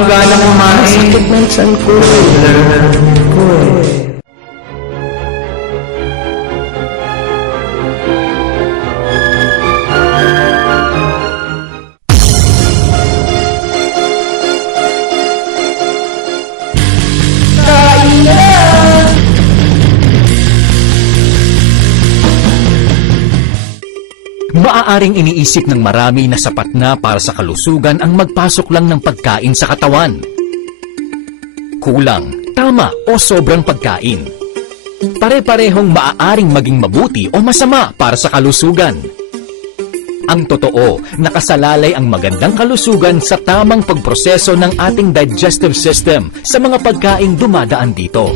akong gana kumain. Sakit ng tiyan ko. Maaaring iniisip ng marami na sapat na para sa kalusugan ang magpasok lang ng pagkain sa katawan. Kulang, tama o sobrang pagkain. Pare-parehong maaaring maging mabuti o masama para sa kalusugan. Ang totoo, nakasalalay ang magandang kalusugan sa tamang pagproseso ng ating digestive system sa mga pagkaing dumadaan dito.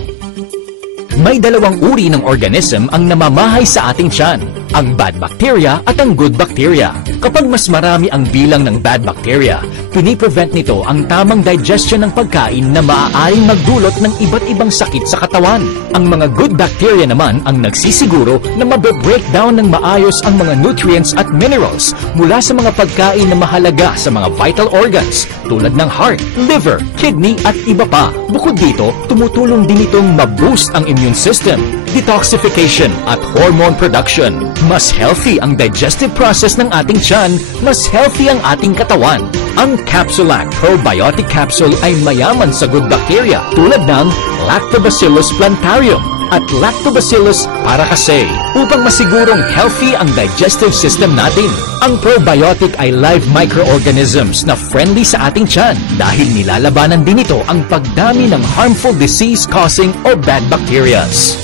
May dalawang uri ng organism ang namamahay sa ating tiyan, ang bad bacteria at ang good bacteria. Kapag mas marami ang bilang ng bad bacteria, piniprevent nito ang tamang digestion ng pagkain na maaaring magdulot ng iba't ibang sakit sa katawan. Ang mga good bacteria naman ang nagsisiguro na mabe-breakdown ng maayos ang mga nutrients at minerals mula sa mga pagkain na mahalaga sa mga vital organs tulad ng heart, liver, kidney at iba pa. Bukod dito, tumutulong din itong ma-boost ang immune system, detoxification at hormone production. Mas healthy ang digestive process ng ating tiyan, mas healthy ang ating katawan. Ang Capsulac Probiotic Capsule ay mayaman sa good bacteria tulad ng Lactobacillus plantarium at Lactobacillus paracasei upang masigurong healthy ang digestive system natin. Ang probiotic ay live microorganisms na friendly sa ating tiyan dahil nilalabanan din ito ang pagdami ng harmful disease-causing or bad bacterias.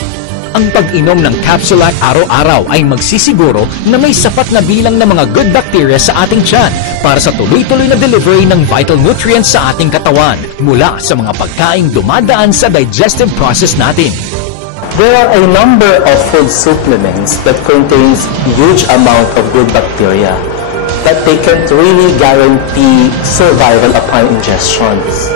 Ang pag-inom ng Capsulac araw-araw ay magsisiguro na may sapat na bilang ng mga good bacteria sa ating tiyan para sa tuloy-tuloy na delivery ng vital nutrients sa ating katawan mula sa mga pagkaing dumadaan sa digestive process natin. There are a number of food supplements that contains huge amount of good bacteria, but they can't really guarantee survival upon ingestions.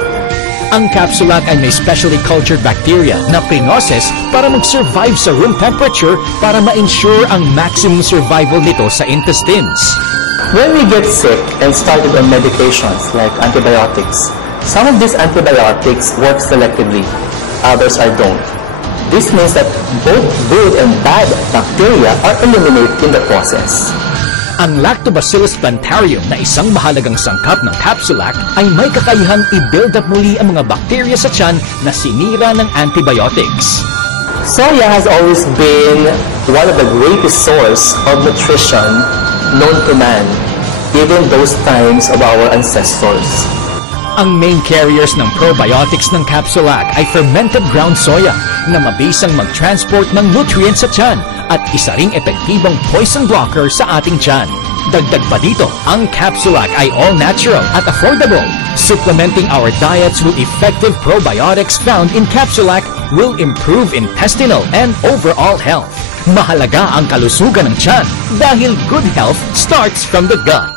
Ang Capsulac ay may specially cultured bacteria na pinoses para mag-survive sa room temperature para ma-ensure ang maximum survival nito sa intestines. When we get sick and started on medications like antibiotics, some of these antibiotics work selectively, others don't. This means that both good and bad bacteria are eliminated in the process. Ang Lactobacillus plantarium na isang mahalagang sangkap ng Capsulac ay may kakayahang i-build up muli ang mga bakterya sa tiyan na sinira ng antibiotics. Soya has always been one of the greatest source of nutrition known to man, even those times of our ancestors. Ang main carriers ng probiotics ng Capsulac ay fermented ground soya na mabisang mag-transport ng nutrients sa tiyan at isa ring epektibong poison blocker sa ating tiyan. Dagdag pa dito, ang Capsulac ay all-natural at affordable. Supplementing our diets with effective probiotics found in Capsulac will improve intestinal and overall health. Mahalaga ang kalusugan ng tiyan dahil good health starts from the gut.